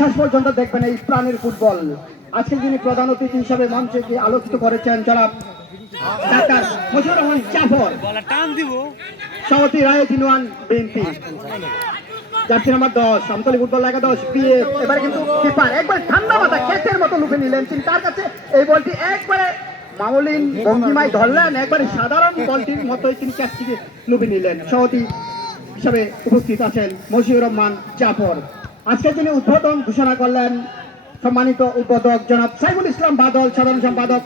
শেষ পর্যন্ত দেখবেন এই প্রাণের ফুটবল। আজকে যিনি প্রধান অতিথি হিসাবে মঞ্চে আলোচিত করেছেন জনাব ডাক্তার মশিউর রহমান জাফর, সভাপতি রায় দিনওয়ান BNP, jersey number 10 Amtali football একাদশ পিএফ। এবারে কিন্তু কিপার একবার ঠান্ডা মাথা ক্যাচের মতো লুপে নিলেন, তিনি তার কাছে এই বলটি একবারে মামুলিন ভঙ্গিমায় ধরলেন, একবারে সাধারণ বলটির মতোই তিনি ক্যাচটিকে লুপে নিলেন। সভাপতি হিসাবে উপস্থিত আছেন মশিউর রহমান জাফর। আজকে তিনি উদ্বোধন ঘোষণা করলেন সম্মানিত উদ্বোধক জনাব সাইফুল ইসলাম বাদল, সাধারণ সম্পাদক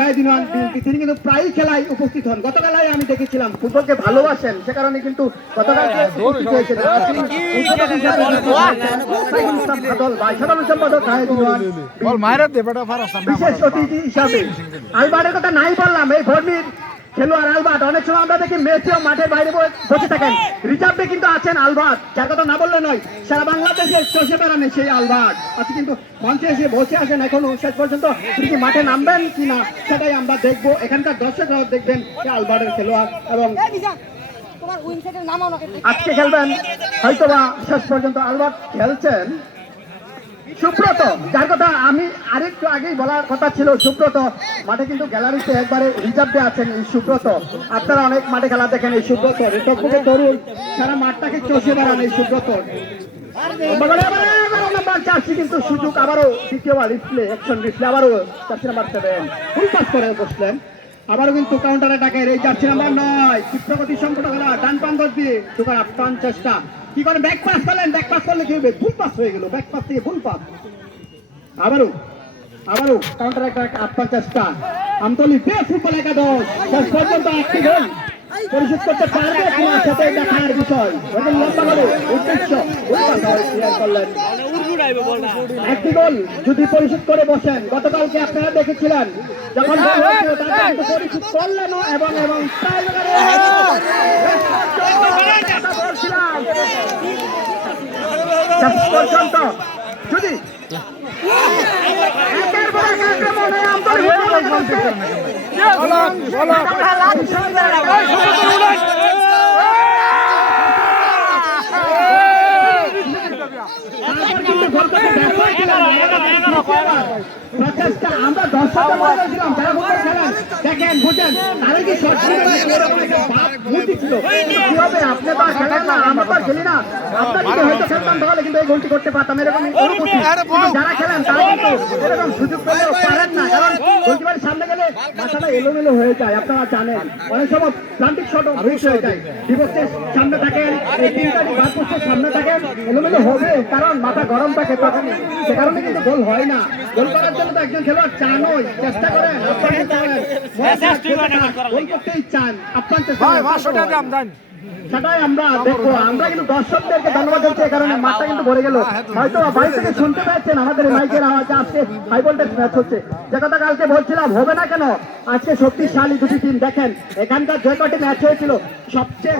রায় দিনওয়ান বিএনপি। তিনি কিন্তু প্রায়ই খেলায় উপস্থিত হন। গতকালাই আমি দেখেছিলাম, ফুটবলকে ভালোবাসেন, সে কারণে কিন্তু গতকালকে উপস্থিত হয়েছেন সাধারণ সম্পাদক রায় দিনওয়ান বিশেষ অতিথি হিসাবে। আলবার্টের কথা নাই বললাম, এই ভর্মির খেলোয়াড় আলবার্ট, অনেক সময় আমরা দেখি মেসিও মাঠের বাইরে বসে থাকেন, রিজার্ভে কিন্তু আছেন আলবার্ট, যার কথা না বললে নয়, সারা বাংলাদেশের চষে বেড়ানে সেই আলবার্ট আজকে কিন্তু মঞ্চে এসে বসে আছেন। এখনো শেষ পর্যন্ত তিনি কি মাঠে নামবেন কিনা সেটাই আমরা দেখবো। এখানকার দর্শকরাও দেখবেন আলবার্টের খেলোয়াড় এবং আজকে খেলবেন হয়তোবা শেষ পর্যন্ত আলবার্ট খেলছেন সুব্রত, যার কথা আমি আরেকটু আগেই বলার কথা ছিল। সুব্রত মাঠে কিন্তু গ্যালারিতে একবারে রিজার্ভে আছেন এই সুব্রত। আপনারা অনেক মাঠে খেলা দেখেন এই সুব্রত, টকবকে তরুণ, সারা মাঠটাকে চষে বেড়ান এই সুব্রত। চারটি কিন্তু সুযোগ আবারও দ্বিতীয়বার রিপ্লে, অ্যাকশন রিপ্লে, আবারও জার্সি নাম্বার 7 ফুল পাস করে বসলেন। আবারও কিন্তু কাউন্টার অ্যাটাকের এই জার্সি নাম্বার 9 চিত্রগতি সংকট খেলা, ডান পান্দর দিয়ে ঢোকার আপ্রাণ চেষ্টা, কি করে ব্যাক পাস করলেন, ব্যাক পাস করলে কি হবে, ফুল পাস হয়ে গেল, ব্যাক পাস থেকে ফুল পাস। আবারও কাউন্টার অ্যাটাক আপ্রাণ চেষ্টা, আমতলী ফুটবল একাদশ শেষ পর্যন্ত একটি গোল পরিশোধ করতে পারবে কিনা সেটাই দেখার বিষয়। লম্বা করে উদ্দেশ্য করলেন, একটি গোল যদি পরিশোধ করে বসেন। গতকালকে আপনারা দেখেছিলেন যখন পরিশোধ করলেন এবং পর্যন্ত যদি আমরা দর্শকরা বলেছিলাম যারা ফুটবল খেলেন দেখেন বুঝেন, তারা কি ছিল কিভাবে আপনি তো খেলেন না, আমরা তো খেলি না, আপনার যদি হয়তো খেলতাম তাহলে কিন্তু এই গোলটি করতে পারতাম, এরকম যারা খেলেন তারা কিন্তু এরকম সুযোগ পেলেও পারেন না, কারণ গোলকিপারের সামনে গেলে মাথাটা এলোমেলো হয়ে যায়। আপনারা জানেন অনেক সময় প্লান্টিক শট মিস হয়ে যায়, ডিবক্সের সামনে থাকেন, এই তিনটাটি গাছপোস্টের সামনে থাকেন, এলোমেলো হবে কারণ মাথা গরম থাকে তখন, সে কারণে কিন্তু গোল হয় না। গোল করার জন্য তো একজন খেলোয়াড় চানই, চেষ্টা করেন, গোল করতেই চান, আপনার চেষ্টা সেটাই আমরা দেখবো। আমরা কিন্তু দর্শকদেরকে ধন্যবাদ দিচ্ছি, এই কারণে মাঠটা কিন্তু ভরে গেল। হয়তো বাড়ি থেকে শুনতে পাচ্ছেন আমাদের মাইকের আওয়াজ, আজকে হাই ভোল্টেজ ম্যাচ হচ্ছে। যে কথা কালকে বলছিলাম হবে না কেন, আজকে শক্তিশালী দুটি টিম। দেখেন এখানকার যে কটি ম্যাচ হয়েছিল সবচেয়ে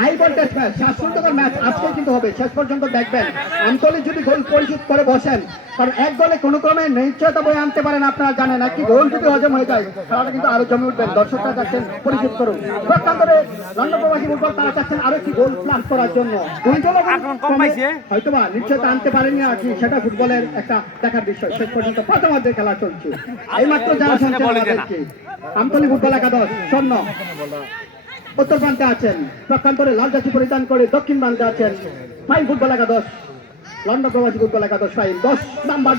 হাই ভোল্টেজ ম্যাচ, শ্বাসরুদ্ধকর ম্যাচ আজকে কিন্তু হবে। শেষ পর্যন্ত দেখবেন আমতলী যদি গোল পরিশোধ করে বসেন, কারণ এক গোলে কোনো ক্রমে নিশ্চয়তা বয়ে আনতে পারেন, আপনারা জানেন একটি গোল যদি হজম হয়ে যায় তাহলে কিন্তু আরো জমে উঠবেন। দর্শকরা চাচ্ছেন পরিশোধ করুন, প্রত্যান্তরে লন্ডন প্রবাসী ফুটবল তারা চাচ্ছেন আরো একটি গোল প্লাস করার জন্য। হয়তোবা নিশ্চয়তা আনতে পারেনি আর কি, সেটা ফুটবলের একটা দেখার বিষয়। শেষ পর্যন্ত প্রথমার্ধের খেলা চলছে, এই মাত্র যারা শুনছেন আমাদেরকে আমতলী ফুটবল একাদশ স্বর্ণ উত্তর প্রান্তে আছেন, প্রত্যান্তরে লাল জার্সি পরিধান করে দক্ষিণ প্রান্তে আছেন ফাইন ফুটবল একাদশ, লন্ডন প্রবাসী ফুটবল একাদশ ফাইন 10 নাম্বার